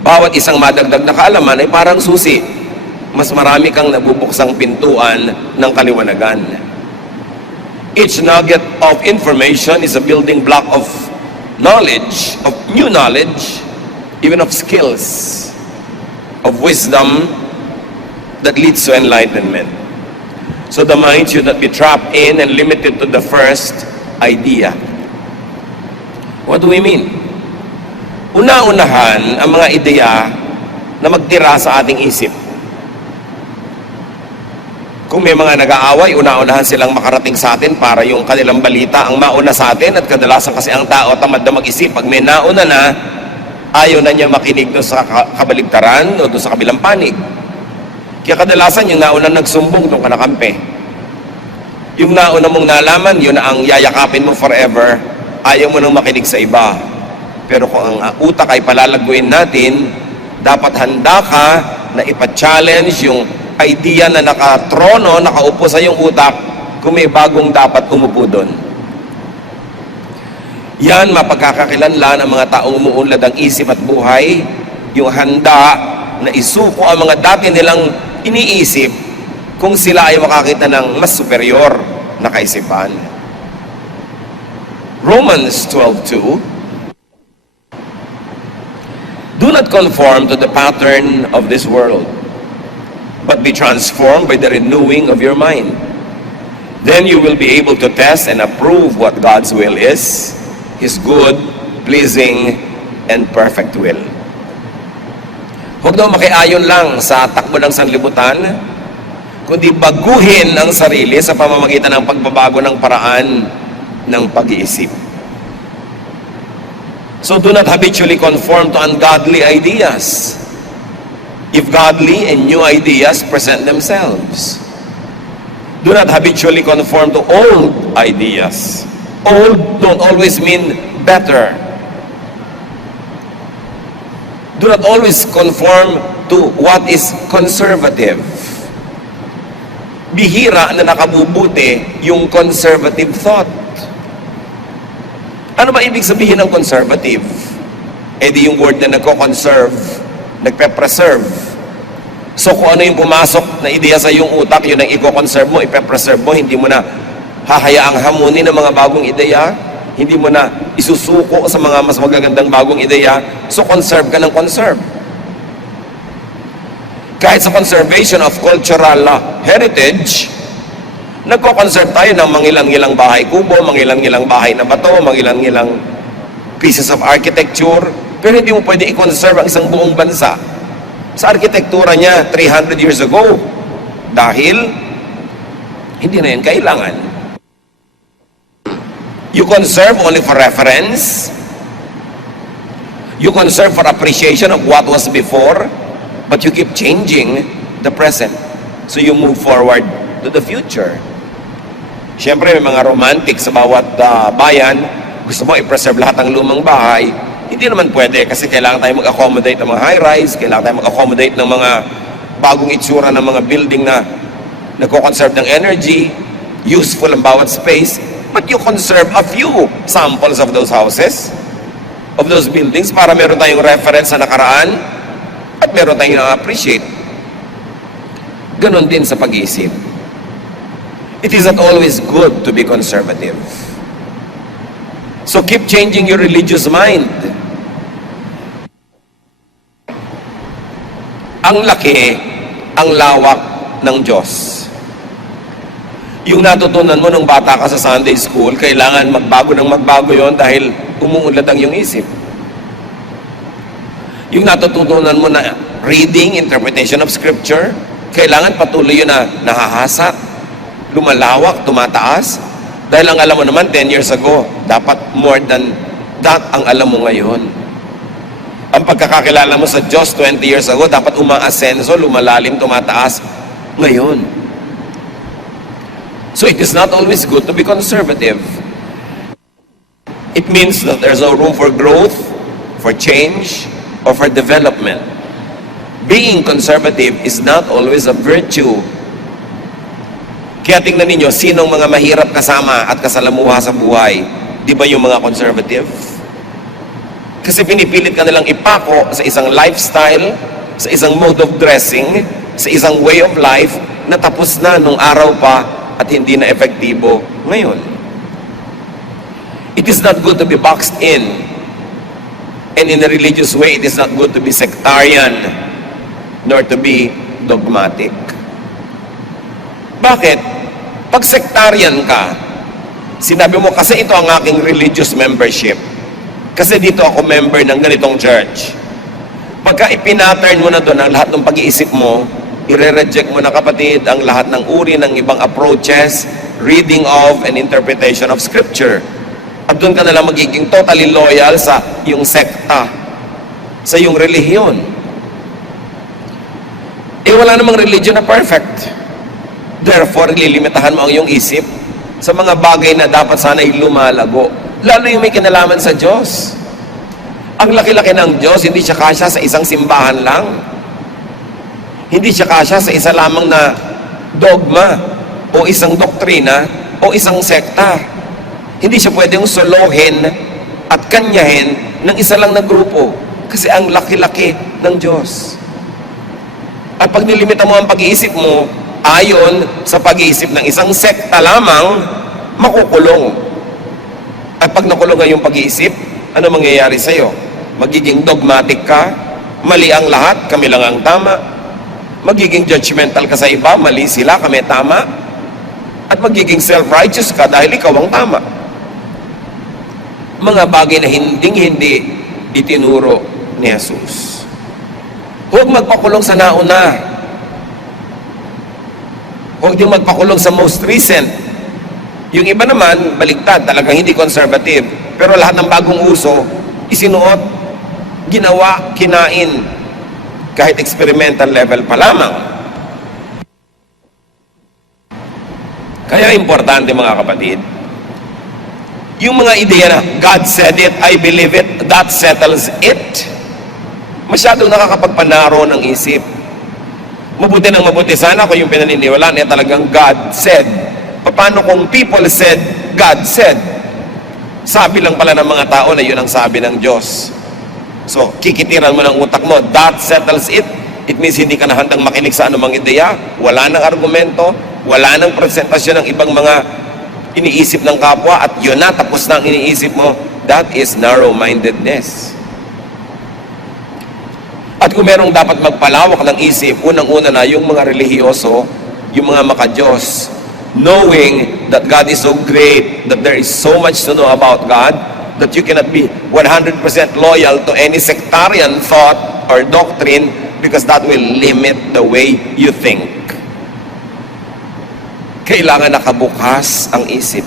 Bawat isang madagdag na kaalaman ay parang susi. Mas marami kang nabubuksang pintuan ng kaliwanagan. Each nugget of information is a building block of knowledge, of new knowledge, even of skills, of wisdom that leads to enlightenment. So the mind should not be trapped in and limited to the first idea. What do we mean? Una-unahan ang mga ideya na magtira sa ating isip. Kung may mga nag-aaway, una-unahan silang makarating sa atin para yung kanilang balita ang mauna sa atin, at kadalasan kasi ang tao tamad na mag-isip. Pag may nauna na, ayaw na niya makinig doon sa kabaligtaran o doon sa kabilang panig. Kaya kadalasan yung nauna nagsumbong doon ka nakampi. Yung nauna mong nalaman, yun ang yayakapin mo forever, ayaw mo nang makinig sa iba. Pero kung ang utak ay palalaguin natin, dapat handa ka na ipa-challenge yung idea na nakatrono, nakaupo sa iyong utak, kung may bagong dapat umupo doon. Yan, mapagkakakilanlan ng mga taong umuunlad ang isip at buhay, yung handa na isuko ang mga dati nilang iniisip kung sila ay makakita ng mas superior na kaisipan. Romans 12:2, do not conform to the pattern of this world, but be transformed by the renewing of your mind. Then you will be able to test and approve what God's will is, His good, pleasing, and perfect will. Huwag daw makiayon lang sa takbo ng sanlibutan, kundi baguhin ang sarili sa pamamagitan ng pagbabago ng paraan ng pag-iisip. So do not habitually conform to ungodly ideas. If godly and new ideas present themselves, do not habitually conform to old ideas. Old don't always mean better. Do not always conform to what is conservative. Bihira na nakabubuti yung conservative thought. Ano ba ibig sabihin ng conservative? Eh di yung word na nagko-conserve, nagpe-preserve. So kung ano yung pumasok na ideya sa iyong utak, yun ang i-conserve mo, ipe-preserve mo, hindi mo na hahayaang hamunin ng mga bagong ideya, hindi mo na isusuko sa mga mas magagandang bagong ideya, so conserve ka ng conserve. Kahit sa conservation of cultural heritage, nagko-conserve tayo ng mangilang-ilang bahay kubo, mangilang-ilang bahay na bato, mangilang-ilang pieces of architecture, pero hindi mo pwede i-conserve ang isang buong bansa sa arkitektura niya 300 years ago dahil hindi na yan kailangan. You conserve only for reference, you conserve for appreciation of what was before, but you keep changing the present, so you move forward to the future. Siyempre, may mga romantic sa bawat bayan, gusto mo i-preserve lahat ng lumang bahay, hindi naman pwede kasi kailangan tayo mag-accommodate ng mga high-rise, kailangan tayo mag-accommodate ng mga bagong itsura ng mga building na nagko-conserve ng energy, useful ang bawat space, but you conserve a few samples of those houses, of those buildings, para meron tayong reference sa nakaraan at meron tayong na-appreciate. Ganon din sa pag-iisip. It is not always good to be conservative. So keep changing your religious mind. Ang laki, ang lawak ng Diyos. Yung natutunan mo nung bata ka sa Sunday school, kailangan magbago ng magbago yon dahil umuunlad ang iyong isip. Yung natutunan mo na reading, interpretation of Scripture, kailangan patuloy yun na nahahasa, lumalawak, tumataas, dahil ang alam mo naman 10 years ago, dapat more than that ang alam mo ngayon. Ang pagkakakilala mo sa Diyos 20 years ago, dapat umaasenso, lumalalim, tumataas ngayon. So it is not always good to be conservative. It means that there's no room for growth, for change, or for development. Being conservative is not always a virtue. Kaya tingnan ninyo, sinong mga mahirap kasama at kasalamuha sa buhay? Di ba yung mga conservative? Kasi pinipilit ka nilang ipako sa isang lifestyle, sa isang mode of dressing, sa isang way of life na tapos na nung araw pa at hindi na epektibo ngayon. It is not good to be boxed in. And in a religious way, it is not good to be sectarian nor to be dogmatic. Bakit? Pag sectarian ka, sinabi mo, kasi ito ang aking religious membership. Kasi dito ako member ng ganitong church. Pagka ipinattern mo na doon ang lahat ng pag-iisip mo, ire-reject mo na, kapatid, ang lahat ng uri ng ibang approaches, reading of and interpretation of Scripture. At doon ka nalang magiging totally loyal sa iyong sekta, sa iyong relihiyon. Eh wala namang religion na perfect. Therefore, lilimitahan mo ang iyong isip sa mga bagay na dapat sana'y lumalago. Lalo yung may kinalaman sa Diyos. Ang laki-laki ng Diyos, hindi siya kasya sa isang simbahan lang. Hindi siya kasya sa isa lamang na dogma o isang doktrina o isang sekta. Hindi siya pwedeng solohin at kanyahin ng isa lang na grupo kasi ang laki-laki ng Diyos. At pag nilimita mo ang pag-iisip mo ayon sa pag-iisip ng isang sekta lamang, makukulong. At pag nakulong yung pag-iisip, ano mangyayari sa'yo? Magiging dogmatic ka, mali ang lahat, kami lang ang tama. Magiging judgmental ka sa iba, mali sila, kami tama. At magiging self-righteous ka dahil ikaw ang tama. Mga bagay na hinding-hindi itinuro ni Jesus. Huwag magpakulong sa nauna. Huwag din magpakulong sa most recent. Yung iba naman, baliktad, talagang hindi conservative. Pero lahat ng bagong uso, isinuot, ginawa, kinain, kahit experimental level pa lamang. Kaya importante, mga kapatid, yung mga ideya na God said it, I believe it, that settles it, masyadong nakakapagpanaro ng isip. Mabuti ng mabuti sana kung yung pinaniniwalaan niya talagang God said. Paano kung people said, God said? Sabi lang pala ng mga tao na yun ang sabi ng Diyos. So, kikitiran mo ng utak mo, that settles it. It means hindi ka na handang makinig sa anumang ideya, wala nang argumento, wala nang presentasyon ng ibang mga iniisip ng kapwa, at yun na, tapos na ang iniisip mo. That is narrow-mindedness. At kung merong dapat magpalawak ng isip, unang-una na yung mga relihiyoso, yung mga maka-Diyos, knowing that God is so great, that there is so much to know about God, that you cannot be 100% loyal to any sectarian thought or doctrine because that will limit the way you think. Kailangan nakabukas ang isip.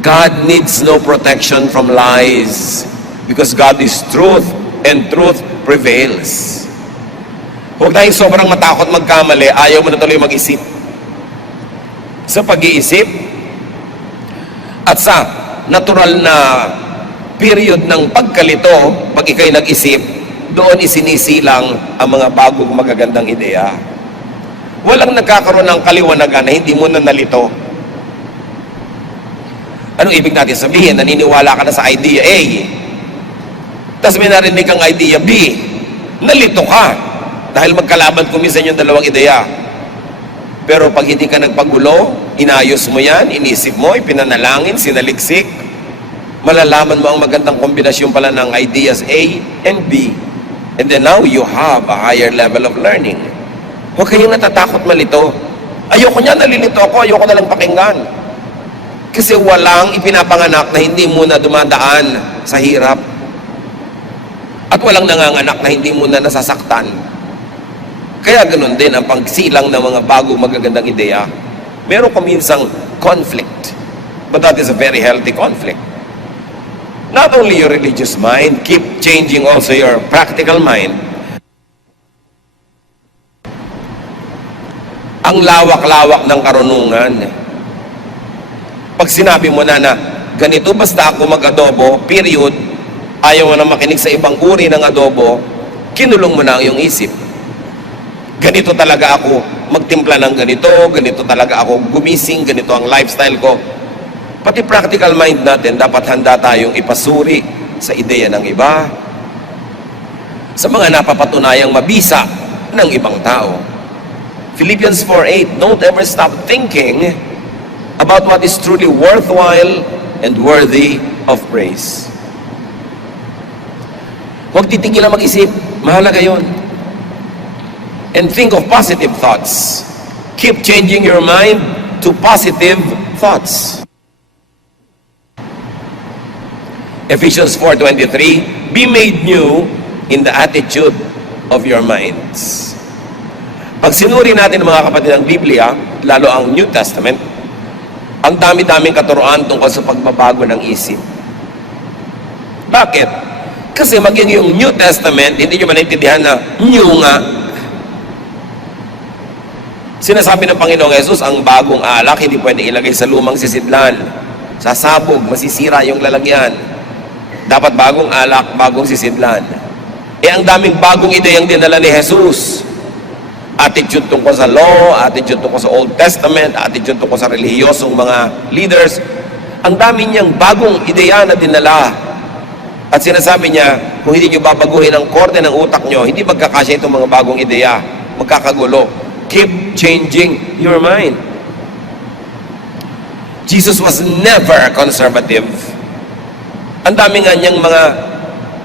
God needs no protection from lies because God is truth and truth prevails. Huwag tayong sobrang matakot magkamali, ayaw mo na tuloy mag-isip. Sa pag-iisip at sa natural na period ng pagkalito, pag ikaw'y nag-isip, doon isinisilang ang mga bagong magagandang ideya. Walang nagkakaroon ng kaliwanagan na hindi mo na nalito. Anong ibig natin sabihin? Naniniwala ka na sa idea A, tapos may narinig kang idea B, nalito ka dahil magkalaban kuminsan yung dalawang ideya. Pero pag hindi ka nagpagulo, inayos mo yan, inisip mo, ipinanalangin, sinaliksik, malalaman mo ang magandang kombinasyon pala ng ideas A and B. And then now you have a higher level of learning. Huwag kayong natatakot malito. Ayoko niya, nalilito ako, ayoko na lang pakinggan. Kasi walang ipinapanganak na hindi muna dumadaan sa hirap. At walang nanganganak na hindi muna nasasaktan. Kaya ganun din ang pagsilang ng mga bagong magagandang ideya. Meron kuminsang conflict. But that is a very healthy conflict. Not only your religious mind, keep changing also your practical mind. Ang lawak-lawak ng karunungan. Pag sinabi mo na ganito basta ako mag-adobo, period, ayaw mo na makinig sa ibang uri ng adobo, kinulong mo na ang iyong isip. Ganito talaga ako magtimpla ng ganito, ganito talaga ako gumising, ganito ang lifestyle ko. Pati practical mind natin, dapat handa tayong ipasuri sa ideya ng iba, sa mga napapatunayang mabisa ng ibang tao. Philippians 4:8, don't ever stop thinking about what is truly worthwhile and worthy of praise. Huwag titigil na mag-isip. Mahalaga yun. And think of positive thoughts. Keep changing your mind to positive thoughts. Ephesians 4:23, be made new in the attitude of your minds. Pag sinuri natin mga kapatid ang Biblia, lalo ang New Testament, ang dami-daming katuruan tungkol sa pagbabago ng isip. Bakit? Kasi maging yung New Testament, hindi nyo maintindihan na new nga. Sinasabi ng Panginoong Yesus, ang bagong alak hindi pwede ilagay sa lumang sisidlan. Sasabog, masisira yung lalagyan. Dapat bagong alak, bagong sisidlan. Ang daming bagong ideyang dinala ni Jesus. Attitude tungkol sa law, attitude tungkol sa Old Testament, attitude tungkol sa relihiyosong mga leaders. Ang dami niyang bagong ideya na dinala. At sinasabi niya, kung hindi niyo babaguhin ang korte ng utak niyo, hindi magkakasya itong mga bagong ideya. Magkakagulo. Keep changing your mind. Jesus was never conservative. Ang dami nga niyang mga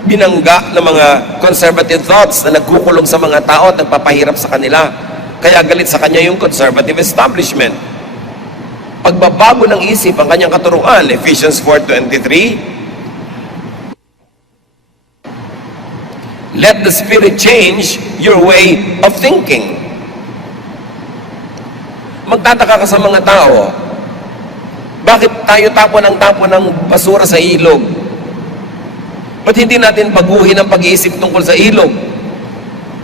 binangga ng mga conservative thoughts na nagkukulong sa mga tao at nagpapahirap sa kanila. Kaya galit sa kanya yung conservative establishment. Pagbabago ng isip ang kanyang katuruan, Ephesians 4:23, let the Spirit change your way of thinking. Magtataka ka sa mga tao, bakit tayo tapon ng basura sa ilog? Ba't hindi natin baguhin ang pag-iisip tungkol sa ilog?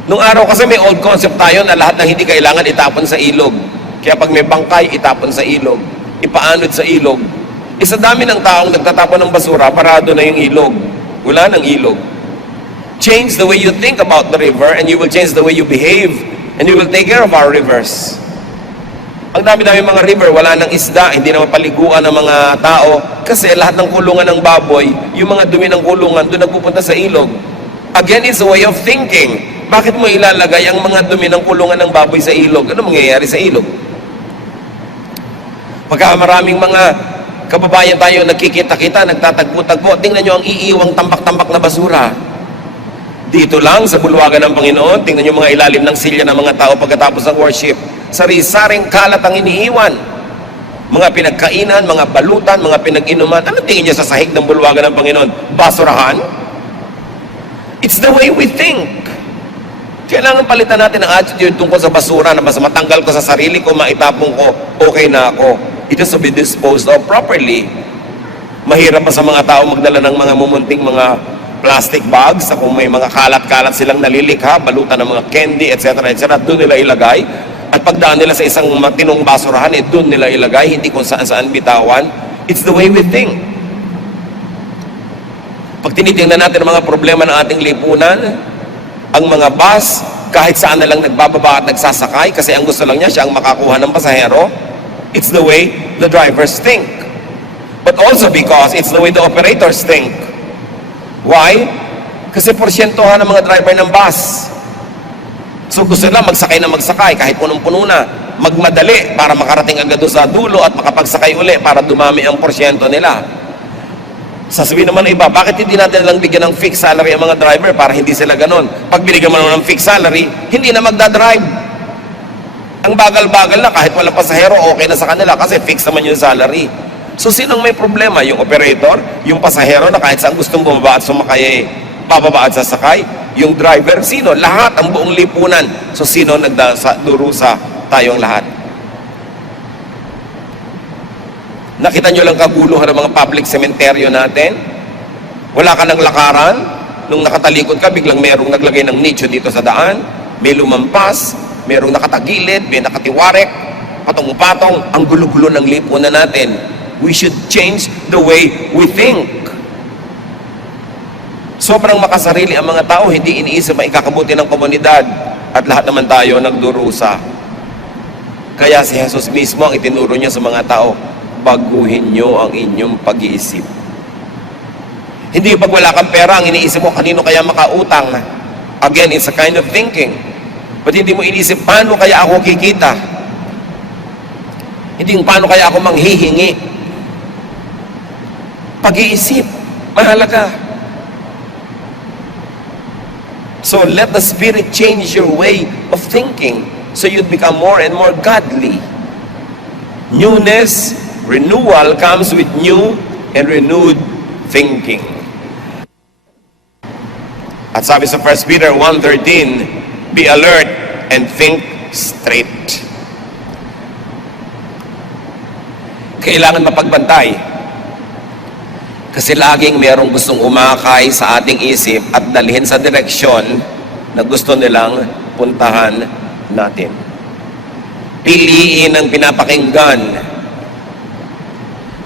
Nung araw kasi may old concept tayo na lahat ng hindi kailangan itapon sa ilog. Kaya pag may bangkay, itapon sa ilog. Ipaanod sa ilog. Sa dami ng taong nagtatapon ng basura, parado na yung ilog. Wala nang ilog. Change the way you think about the river and you will change the way you behave and you will take care of our rivers. Ang dami-dami mga river, wala nang isda, hindi na mapaliguan ng mga tao kasi lahat ng kulungan ng baboy, yung mga dumi ng kulungan, doon nagpupunta sa ilog. Again, it's a way of thinking. Bakit mo ilalagay ang mga dumi ng kulungan ng baboy sa ilog? Ano mangyayari sa ilog? Pagka maraming mga kababayan tayo nagkikita-kita, nagtatagpo-tagpo, tingnan nyo ang iiwang tambak-tambak na basura. Dito lang, sa bulwagan ng Panginoon, tingnan nyo mga ilalim ng silya ng mga tao pagkatapos ng worship. Sari-saring kalat ang iniiwan. Mga pinagkainan, mga balutan, mga pinag-inuman. Ano tingin niya sa sahig ng bulwagan ng Panginoon? Basurahan? It's the way we think. Kailangan palitan natin ang attitude tungkol sa basura na mas matanggal ko sa sarili ko, maitapong ko, okay na ako. It has to be disposed of properly. Mahirap pa sa mga tao magdala ng mga mumunting mga plastic bags, kung may mga kalat-kalat silang nalilikha, balutan ng mga candy, etc., etc., doon nila ilagay. At pagdaan nila sa isang matinong basurahan, doon nila ilagay, hindi kung saan-saan bitawan. It's the way we think. Pag tinitingnan natin ang mga problema ng ating lipunan, ang mga bus, kahit saan na lang nagbababa at nagsasakay, kasi ang gusto lang niya, siya ang makakuha ng pasahero, it's the way the drivers think. But also because it's the way the operators think. Why? Kasi porsyentohan ng mga driver ng bus. So gusto nila magsakay na magsakay kahit punong-puno na. Magmadali para makarating agad doon sa dulo at makapagsakay uli para dumami ang porsyento nila. Sasabihin naman ng iba, bakit hindi natin lang bigyan ng fixed salary ang mga driver para hindi sila ganon? Pag binigyan mo naman ng fixed salary, hindi na magdadrive. Ang bagal-bagal na kahit walang pasahero, okay na sa kanila kasi fixed naman yung salary. So sinong may problema? Yung operator, yung pasahero na kahit saan gustong bumaba at sumakay, bababa at sasakay, yung driver, sino? Lahat, ang buong lipunan. So sino nagdurusa? Tayong lahat. Nakita nyo lang kaguluhan ng mga public cemetery natin? Wala ka ng lakaran? Nung nakatalikod ka, biglang merong naglagay ng nicho dito sa daan, may lumampas, merong nakatagilid, may nakatiwarek, patong-patong, ang gulo-gulo ng lipunan natin. We should change the way we think. Sobrang makasarili ang mga tao, hindi iniisip ang ikakabuti ng komunidad at lahat naman tayo nagdurusa. Kaya si Jesus mismo ang itinuro niya sa mga tao, baguhin nyo ang inyong pag-iisip. Hindi pag wala kang pera, ang iniisip mo, kanino kaya makautang? Again, it's a kind of thinking. But hindi mo iniisip, paano kaya ako kikita? Hindi yung paano kaya ako manghihingi. Pag-iisip, mahalaga. So let the Spirit change your way of thinking so you'd become more and more godly. Newness, renewal comes with new and renewed thinking. At sabi sa 1 Peter 1:13, be alert and think straight. Kailangan mapagbantay. Kasi laging merong gustong umakay sa ating isip at dalhin sa direksyon na gusto nilang puntahan natin. Piliin ang pinapakinggan.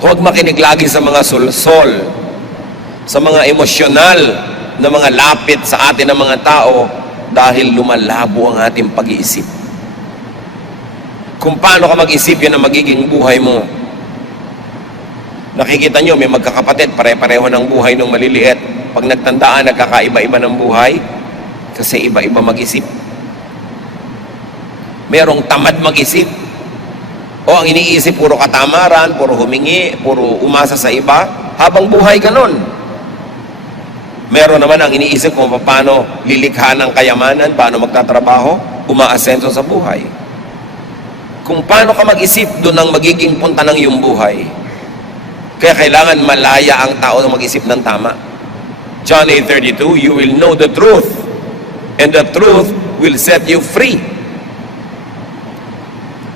Huwag makinig lagi sa mga sulsol, sa mga emosyonal na mga lapit sa atin ng mga tao dahil lumalabo ang ating pag-iisip. Kung paano ka mag-isip, yan ang magiging buhay mo. Nakikita nyo, may magkakapatid, pare-pareho ng buhay nung maliliit. Pag nagtandaan, nagkakaiba-iba ng buhay kasi iba-iba mag-isip. Merong tamad mag-isip. O ang iniisip, puro katamaran, puro humingi, puro umasa sa iba, habang buhay ka nun. Meron naman ang iniisip kung paano lilikha ng kayamanan, paano magtatrabaho, umaasenso sa buhay. Kung paano ka mag-isip, doon ang magiging punta ng iyong buhay. Kaya kailangan malaya ang tao na mag-isip ng tama. John 8:32, you will know the truth, and the truth will set you free.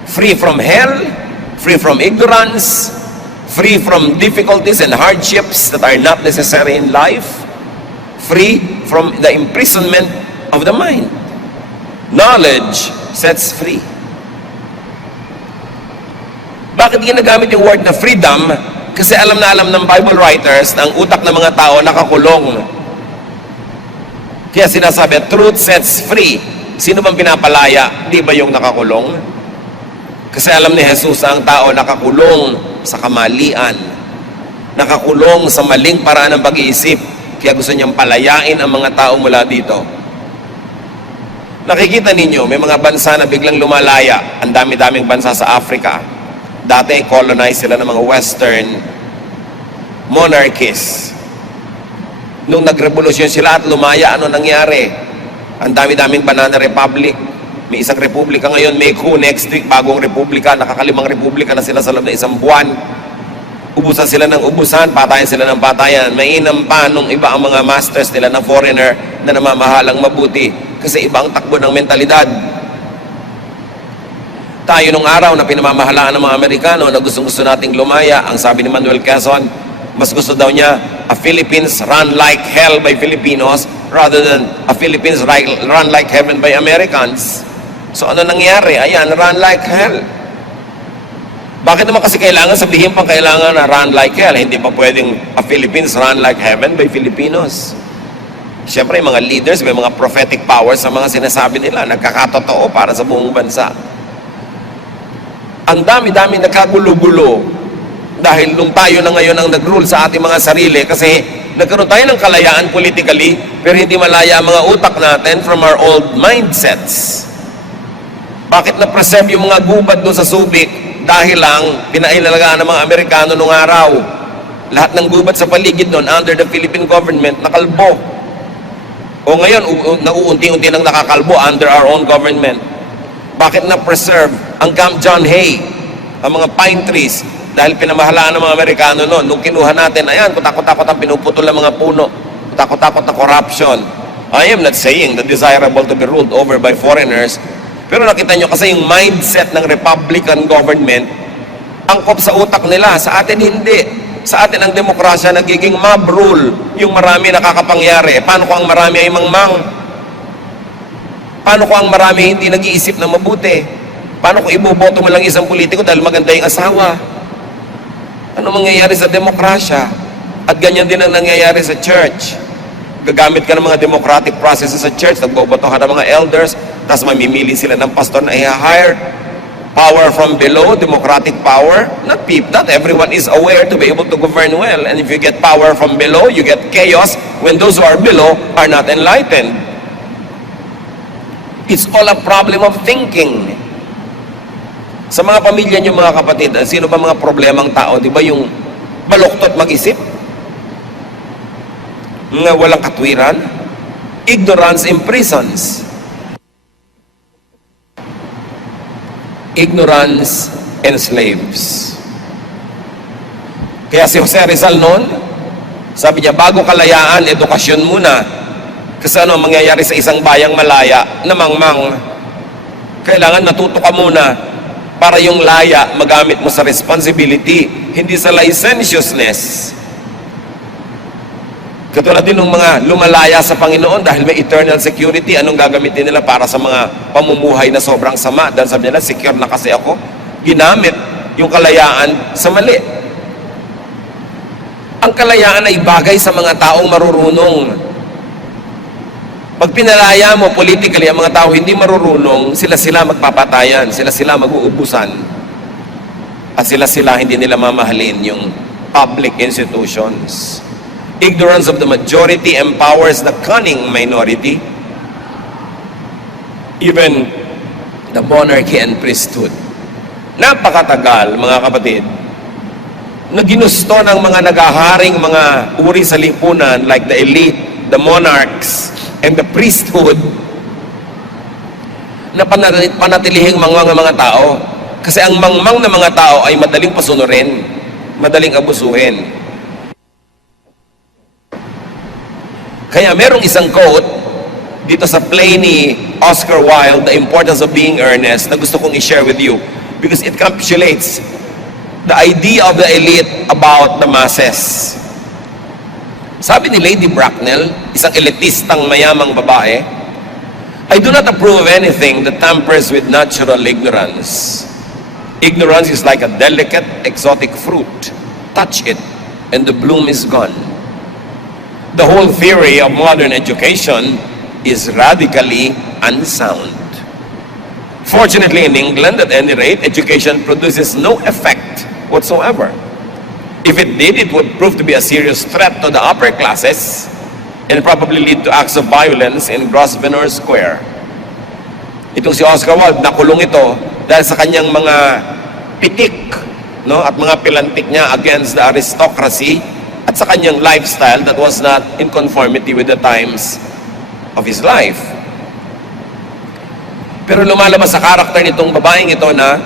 Free from hell, free from ignorance, free from difficulties and hardships that are not necessary in life, free from the imprisonment of the mind. Knowledge sets free. Bakit ginagamit yung word na freedom? Kasi alam na alam ng Bible writers na ang utak ng mga tao nakakulong. Kaya sinasabi, truth sets free. Sino bang pinapalaya? Di ba yung nakakulong? Kasi alam ni Jesus ang tao nakakulong sa kamalian. Nakakulong sa maling paraan ng pag-iisip. Kaya gusto niyang palayain ang mga tao mula dito. Nakikita ninyo, may mga bansa na biglang lumalaya. Ang dami-daming bansa sa Africa. Dati, colonized sila ng mga Western monarchies. Nung nagrevolusyon sila at lumaya, ano nangyari? Ang dami-daming banana republic. May isang republika ngayon, may coup next week, bagong republika, nakakalimang republika na sila sa loob na isang buwan. Ubusan sila ng ubusan, patayan sila ng patayan. Mainam pa nung iba ang mga masters nila na foreigner na namamahalang mabuti. Kasi iba ang takbo ng mentalidad. Tayo nung araw na pinamamahalaan ng mga Amerikano na gustong-gusto nating lumaya, ang sabi ni Manuel Quezon, mas gusto daw niya a Philippines run like hell by Filipinos rather than a Philippines run like heaven by Americans. So ano nangyari? Ayan, run like hell. Bakit naman kasi kailangan sabihin pang kailangan na run like hell? Hindi pa pwedeng a Philippines run like heaven by Filipinos. Siyempre, mga leaders, may mga prophetic powers sa mga sinasabi nila, nagkakatotoo para sa buong bansa. Ang dami-dami nagkagulo-gulo dahil nung tayo na ngayon ang nag-rule sa ating mga sarili kasi nagkaroon tayo ng kalayaan politically pero hindi malaya ang mga utak natin from our old mindsets. Bakit na-preserve yung mga gubad doon sa Subic? Dahil lang, pinailalagaan ng mga Amerikano nung araw. Lahat ng gubat sa paligid doon, under the Philippine government, nakalbo. O ngayon, nauunti-unti nang nakakalbo under our own government. Bakit na-preserve ang Camp John Hay, ang mga pine trees, dahil pinamahalaan ng mga Amerikano noon. Nung kinuha natin, ayan, kutakot-takot ang pinuputol ng mga puno. Kutakot-takot na corruption. I am not saying that desirable to be ruled over by foreigners. Pero nakita nyo kasi yung mindset ng Republican government, angkop sa utak nila. Sa atin hindi. Sa atin ang demokrasya nagiging mob rule. Yung marami nakakapangyari. Paano kung ang marami ay mangmang? Paano kung ang marami hindi nag-iisip na mabuti? Paano kung iboboto mo lang isang politiko dahil maganda yung asawa? Ano mangyayari sa demokrasya? At ganyan din ang nangyayari sa church. Gagamit ka ng mga democratic processes sa church, nagboboto ka ng mga elders, tapos mamimili sila ng pastor na i-hire. Power from below, democratic power. Not everyone is aware to be able to govern well. And if you get power from below, you get chaos when those who are below are not enlightened. It's all a problem of thinking. Sa mga pamilya niyo mga kapatid, sino ba mga problemang tao? Di ba yung baluktot mag-isip? Nga walang katwiran? Ignorance imprisons. Ignorance enslaves. Kaya si Jose Rizal noon, sabi niya, bago kalayaan, edukasyon muna. Kasi ano ang mangyayari sa isang bayang malaya na mangmang? Kailangan natuto ka muna para yung laya magamit mo sa responsibility, hindi sa licentiousness. Katulad din ng mga lumalaya sa Panginoon dahil may eternal security, anong gagamitin nila para sa mga pamumuhay na sobrang sama? Dahil sabi nila, secure na kasi ako. Ginamit yung kalayaan sa mali. Ang kalayaan ay bagay sa mga taong marurunong. Pag pinalaya mo politically ang mga tao hindi marurunong, sila magpapatayan, sila mag-uubusan. At sila hindi nila mamahalin yung public institutions. Ignorance of the majority empowers the cunning minority. Even the monarchy and priesthood. Napakatagal, mga kapatid, na ginusto ng mga nagaharing mga uri sa lipunan like the elite, the monarchs, and the priesthood na panatilihing mangmang ng mga tao. Kasi ang mangmang ng mga tao ay madaling pasunurin, madaling abusuhin. Kaya merong isang quote dito sa play ni Oscar Wilde, The Importance of Being Earnest, na gusto kong i-share with you because it encapsulates the idea of the elite about the masses. Sabi ni Lady Bracknell, isang elitistang mayamang babae, I do not approve of anything that tampers with natural ignorance. Ignorance is like a delicate, exotic fruit. Touch it, and the bloom is gone. The whole theory of modern education is radically unsound. Fortunately, in England, at any rate, education produces no effect whatsoever. If it did, it would prove to be a serious threat to the upper classes and probably lead to acts of violence in Grosvenor Square. Itong si Oscar Wilde, nakulong ito dahil sa kanyang mga pitik, no, at mga pilantik niya against the aristocracy at sa kanyang lifestyle that was not in conformity with the times of his life. Pero lumalabas sa karakter nitong babaeng ito na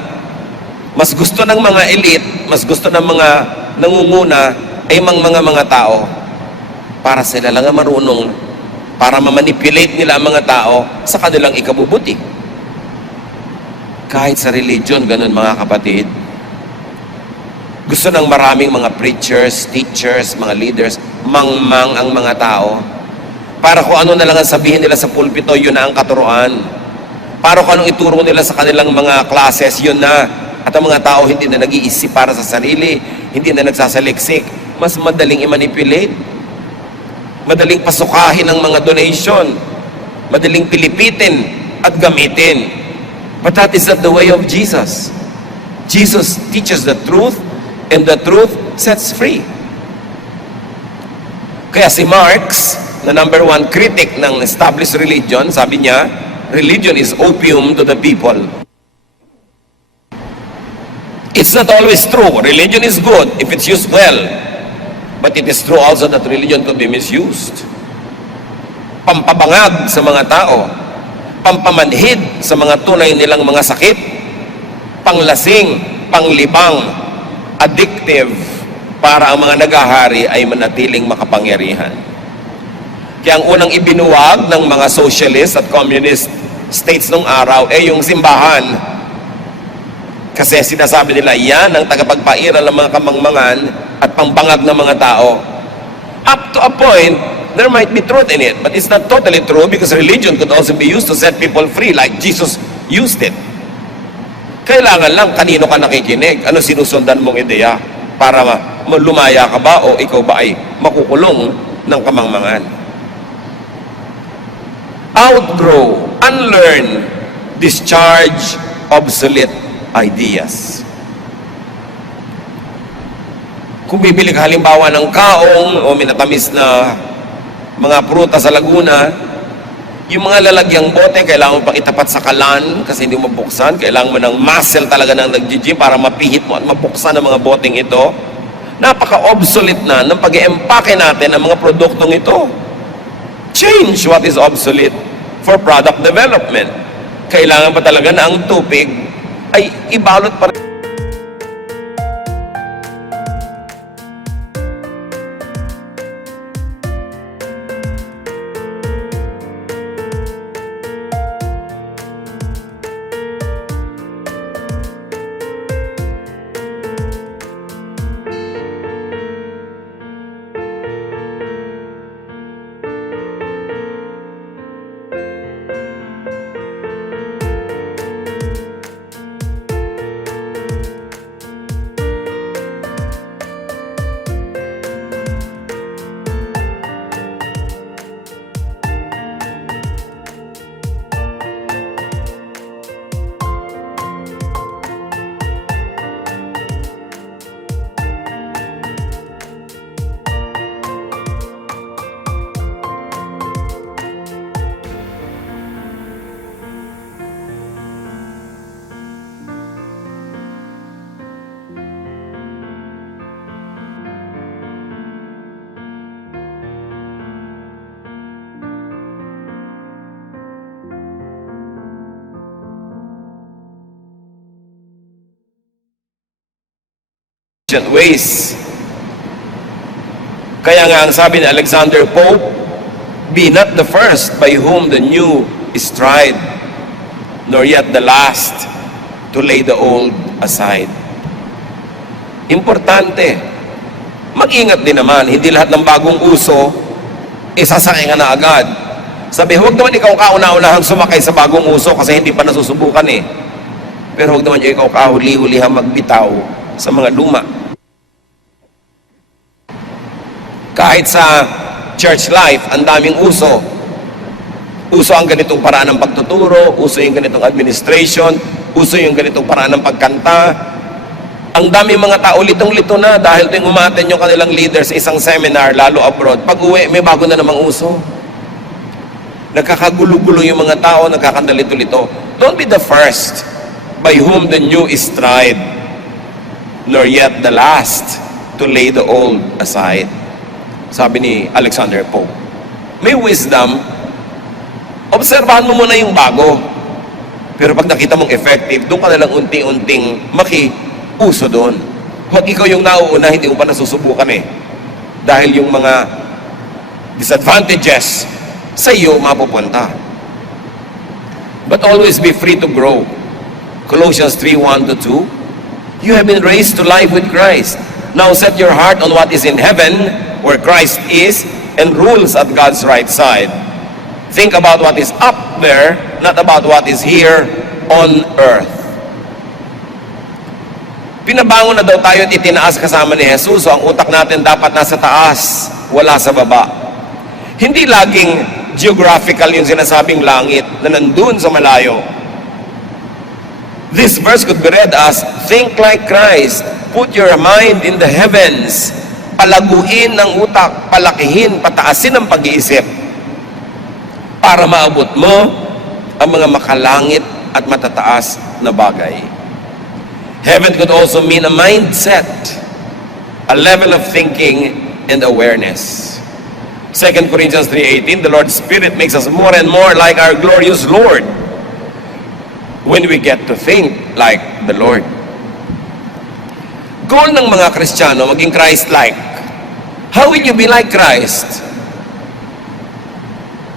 mas gusto ng mga elite, mas gusto ng mga nangunguna ay mga tao para sila lang ang marunong, para mamanipulate nila ang mga tao sa kanilang ikabubuti. Kahit sa religion, ganun mga kapatid. Gusto ng maraming mga preachers, teachers, mga leaders, mangmang ang mga tao. Para kung ano na lang ang sabihin nila sa pulpito, yun na ang katuruan. Para kung anong ituro nila sa kanilang mga classes, yun na. At ang mga tao hindi na nag-iisip para sa sarili, hindi na nagsasaliksik. Mas madaling i-manipulate. Madaling pasukahin ang mga donation. Madaling pilipitin at gamitin. But that is not the way of Jesus. Jesus teaches the truth, and the truth sets free. Kaya si Marx, na number one critic ng established religion, sabi niya, religion is opium to the people. It's not always true. Religion is good if it's used well. But it is true also that religion could be misused. Pampabangag sa mga tao. Pampamanhid sa mga tunay nilang mga sakit. Panglasing, panglibang, addictive, para ang mga nagahari ay manatiling makapangyarihan. Kaya ang unang ibinuwag ng mga socialist at communist states nung araw ay yung simbahan. Kasi sinasabi nila, yan ang tagapagpairal ng mga kamangmangan at pambangag ng mga tao. Up to a point, there might be truth in it, but it's not totally true because religion could also be used to set people free like Jesus used it. Kailangan lang kanino ka nakikinig, ano sinusundan mong ideya para lumaya ka ba o ikaw ba ay makukulong ng kamangmangan. Outgrow, unlearn, discharge, obsolete. ideas. Kung bibili ka halimbawa ng kaong o minatamis na mga prutas sa Laguna, yung mga lalagyang bote, kailangan mo pang itapat sa kalan kasi hindi mo mabuksan. Kailangan mo ng muscle talaga ng nag-gym para mapihit mo at mabuksan ang mga boteng ito. Napaka-obsolete na ng pag-i-empake natin ng mga produktong ito. Change what is obsolete for product development. Kailangan pa talaga na ang tubig ay ibalot pa rin. Ways. Kaya nga ang sabi ni Alexander Pope, be not the first by whom the new is tried, nor yet the last to lay the old aside. Importante, mag-ingat din naman, hindi lahat ng bagong uso, isasakay ka na agad. Sabi, huwag naman ikaw kauna-unahang sumakay sa bagong uso kasi hindi pa nasusubukan eh. Pero huwag naman ikaw kahuli-hulihang magbitaw sa mga luma. Kahit sa church life, ang daming uso. Uso ang ganitong paraan ng pagtuturo, uso yung ganitong administration, uso yung ganitong paraan ng pagkanta. Ang daming mga tao litong-lito na dahil tuwing umaten yung kanilang leaders sa isang seminar, lalo abroad. Pag uwi, may bago na namang uso. Nagkakagulo-gulo yung mga tao, nagkakandalito-lito. Don't be the first by whom the new is tried, nor yet the last to lay the old aside. Sabi ni Alexander Pope. May wisdom, obserbahan mo muna yung bago. Pero pag nakita mong effective, doon ka nalang unti-unting maki-uso doon. Huwag ikaw yung nauuna, hindi mo pa nasusubukan eh. Dahil yung mga disadvantages sa iyo mapupunta. But always be free to grow. Colossians 3:1-2. You have been raised to life with Christ. Now set your heart on what is in heaven, where Christ is and rules at God's right side. Think about what is up there, not about what is here on earth. Pinabangon na daw tayo at itinaas kasama ni Jesus, so ang utak natin dapat nasa taas, wala sa baba. Hindi laging geographical yung sinasabing langit na nandun sa malayo. This verse could be read as, think like Christ, put your mind in the heavens. Palaguin ng utak, palakihin, pataasin ang pag-iisip para maabot mo ang mga makalangit at matataas na bagay. Heaven could also mean a mindset, a level of thinking and awareness. 2 Corinthians 3:18, the Lord's Spirit makes us more and more like our glorious Lord when we get to think like the Lord. Goal ng mga Kristiyano, maging Christ-like. How will you be like Christ?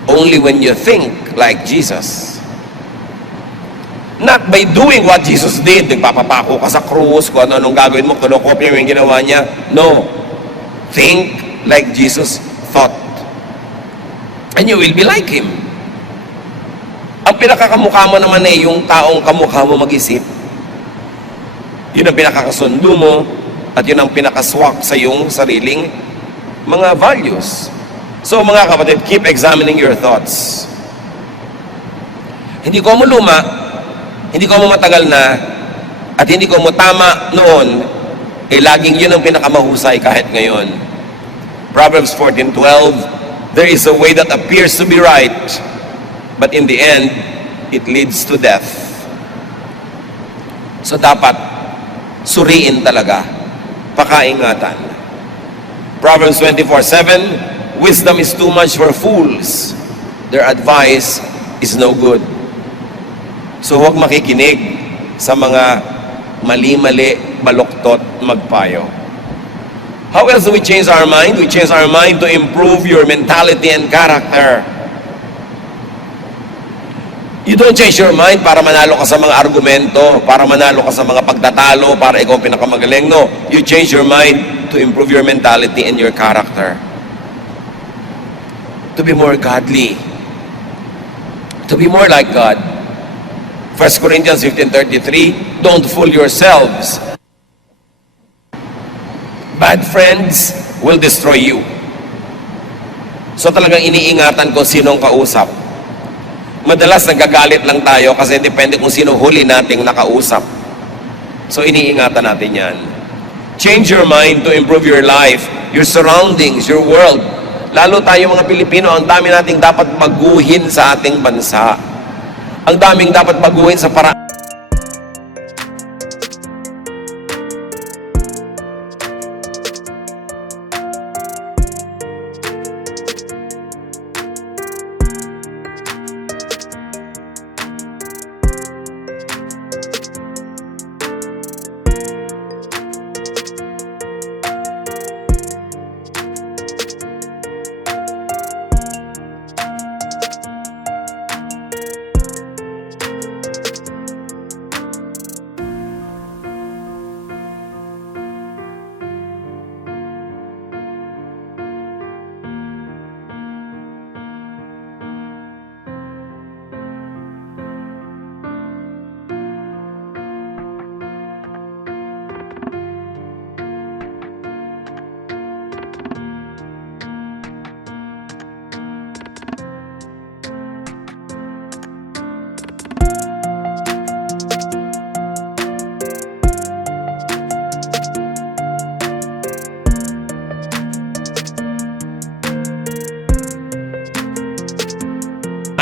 Only when you think like Jesus. Not by doing what Jesus did. Nagpapapako ka sa krus, kung ano-anong gagawin mo, kinokopya mo yung ginawa niya. No. Think like Jesus thought. And you will be like Him. Ang pinakakamukha mo naman eh, yung taong kamukha mo mag-isip. Yun ang pinakakasundo mo at yun ang pinakaswak sa iyong sariling mga values. So mga kapatid, keep examining your thoughts. Hindi ko mo luma, hindi ko mo matagal na, at hindi ko mo tama noon, laging yun ang pinakamahusay kahit ngayon. Proverbs 14:12, there is a way that appears to be right, but in the end, it leads to death. So dapat, suriin talaga, pakaingatan. Proverbs 24:7, wisdom is too much for fools. Their advice is no good. So huwag makikinig sa mga mali-mali, baluktot, magpayo. How else do we change our mind? We change our mind to improve your mentality and character. You don't change your mind para manalo ka sa mga argumento, para manalo ka sa mga pagtatalo, para ikaw pinakamagaling. No, you change your mind to improve your mentality and your character. To be more godly. To be more like God. 1 Corinthians 15:33, don't fool yourselves. Bad friends will destroy you. So talagang iniingatan ko sinong kausap. Madalas nagagalit lang tayo kasi depende kung sino huli nating nakausap. So iniingatan natin yan. Change your mind to improve your life, your surroundings, your world. Lalo tayo mga Pilipino, ang dami nating dapat baguhin sa ating bansa. Ang daming dapat baguhin sa paraan.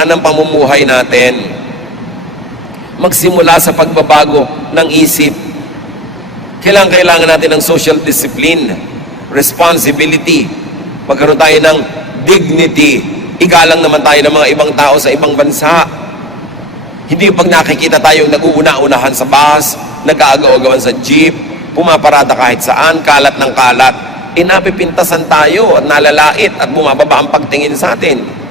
Ng pamumuhay natin. Magsimula sa pagbabago ng isip. Kailangan natin ng social discipline, responsibility, magkaroon tayo ng dignity. Igalang naman tayo ng mga ibang tao sa ibang bansa. Hindi pag nakikita tayong nag-uuna-unahan sa bus, nag-aagaw-agawan sa jeep, pumaparada kahit saan, kalat ng kalat, napipintasan tayo at nalalait at bumababa ang pagtingin sa atin.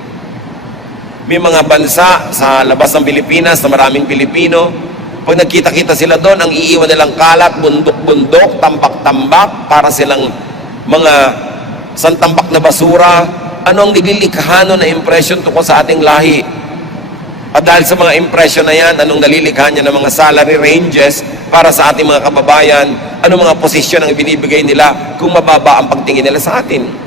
May mga bansa sa labas ng Pilipinas na maraming Pilipino, pag nagkita-kita sila doon, ang iiwan nilang kalat, bundok-bundok, tambak-tambak, para silang mga santambak na basura. Ano ang nililikhanon na impression tungkol sa ating lahi? At dahil sa mga impression na yan, anong nalilikhan niya ng mga salary ranges para sa ating mga kababayan? Anong mga posisyon ang binibigay nila kung mababa ang pagtingin nila sa atin?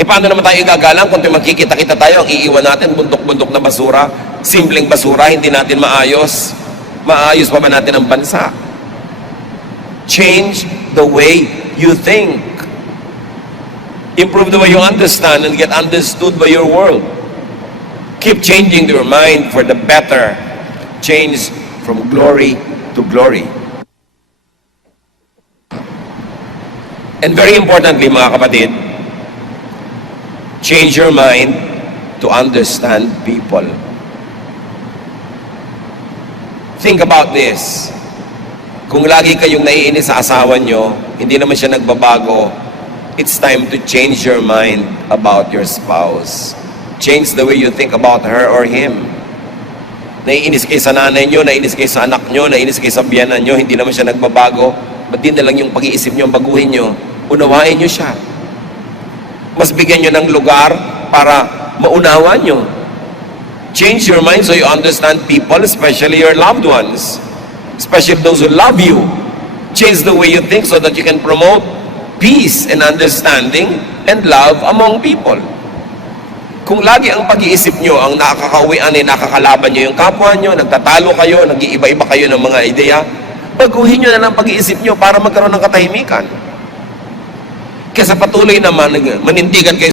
Paano naman tayo igagalang kung magkikita-kita tayo, ang iiwan natin, bundok-bundok na basura, simpleng basura, hindi natin maayos. Maayos pa ba natin ang bansa? Change the way you think. Improve the way you understand and get understood by your world. Keep changing your mind for the better. Change from glory to glory. And very importantly, mga kapatid, change your mind to understand people. Think about this. Kung lagi kayong naiinis sa asawa nyo, hindi naman siya nagbabago, it's time to change your mind about your spouse. Change the way you think about her or him. Naiinis kayo sa nanay nyo, naiinis kayo sa anak nyo, naiinis kayo sa biyanan nyo, hindi naman siya nagbabago, ba't din na lang yung pag-iisip nyo, baguhin nyo, unawain nyo siya. Mas bigyan nyo ng lugar para maunawa nyo. Change your mind so you understand people, especially your loved ones, especially those who love you. Change the way you think so that you can promote peace and understanding and love among people. kung lagi ang pag-iisip nyo ang nakakauwian ay nakakalaban nyo yung kapwa nyo, nagtatalo kayo, nag-iiba-iba kayo ng mga ideya, baguhin nyo na lang pag-iisip nyo para magkaroon ng katahimikan. Kesa patuloy naman, manindigan kayo